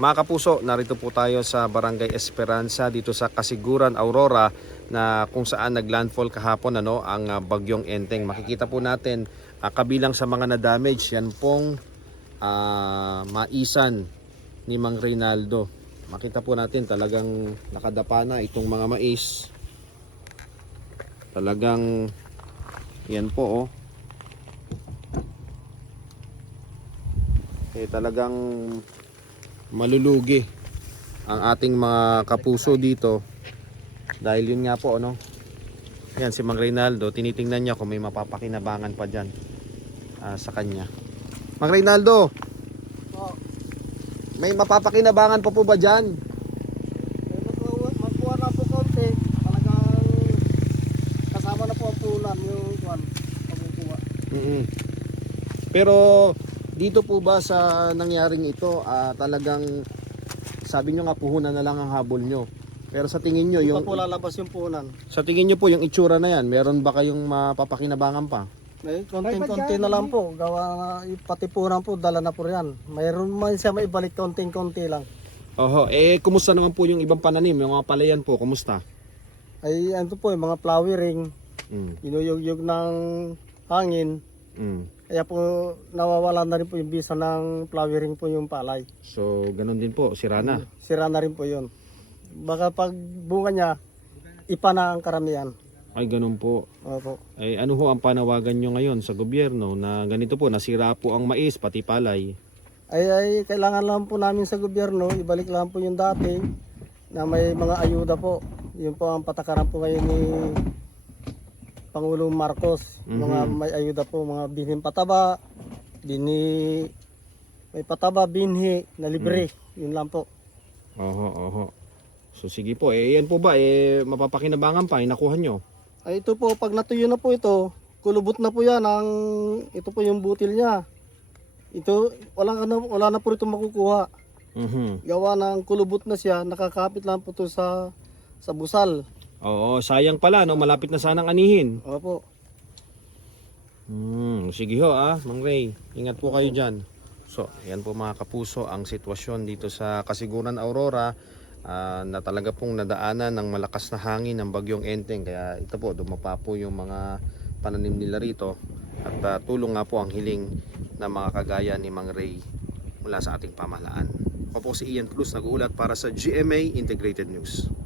Mga kapuso, narito po tayo sa Barangay Esperanza dito sa Kasiguran, Aurora na kung saan naglandfall kahapon ano, ang ah, bagyong Enteng. Makikita po natin ah, kabilang sa mga na-damage yan pong ah, maisan ni Mang Reynaldo. Makita po natin talagang nakadapa na itong mga mais. Talagang yan po oh. Eh talagang malulugi ang ating mga kapuso dito dahil yun nga po ano yan si Mang Reynaldo tinitingnan niya kung may mapapakinabangan pa dyan ah, sa kanya Mang Reynaldo Po, may mapapakinabangan pa po ba dyan eh, magkuha na po konti. Talagang kasama na po ang pulan yung kwan. Pagkukuha. mm pero dito po ba sa nangyaring ito ah, talagang sabi nyo nga puhunan na lang ang habol nyo pero sa tingin nyo Yung, yung pa po lalabas yung punan. sa tingin nyo po yung itsura na yan meron ba kayong mapapakinabangan pa Eh, konting-konti na lang po. Gawa na, pati punan po, dala na po yan. Mayroon man siya maibalik konting-konti lang. Oho, eh kumusta naman po yung ibang pananim, yung mga palayan po, kumusta? Ay, ano po, yung mga flowering, Mm. inuyog-yog ng hangin. Mm. Kaya po, nawawala na rin po yung bisa ng flowering po yung palay. So, ganun din po, sira na. Sira na rin po yun. Baka pag bunga niya, ipa na ang karamihan. Ay, ganun po. Opo. Ay, ano ho ang panawagan nyo ngayon sa gobyerno na ganito po, nasira po ang mais, pati palay. ay ay kailangan lang po namin sa gobyerno ibalik lang po yung dati na may mga ayuda po yun po ang patakaran po ngayon ni Pangulong Marcos mga may ayuda po mga binhin pataba bini may pataba binhi na libre. Yun lang po. Oho, oho. So, sige po, eh, yan po ba, eh, mapapakinabangan pa, eh, nakuha nyo? ay ito po pag natuyo na po ito kulubot na po yan ang ito po yung butil niya. Ito wala na wala na po ito makukuha. Mhm. gawa ng kulubot na siya, nakakapit lang po to sa sa busal. Oo, sayang pala, no? malapit na sanang anihin. Opo. Hmm, sige ho ah, Mang Ray. Ingat po kayo dyan. So, yan po mga kapuso ang sitwasyon dito sa Kasiguran Aurora ah, na talaga pong nadaanan ng malakas na hangin ng bagyong Enteng. Kaya ito po, dumapa po yung mga pananim nila rito. At ah, tulong nga po ang hiling ng mga kagaya ni Mang Ray mula sa ating pamahalaan. Ako po si Ian Cruz, nag-uulat para sa GMA Integrated News.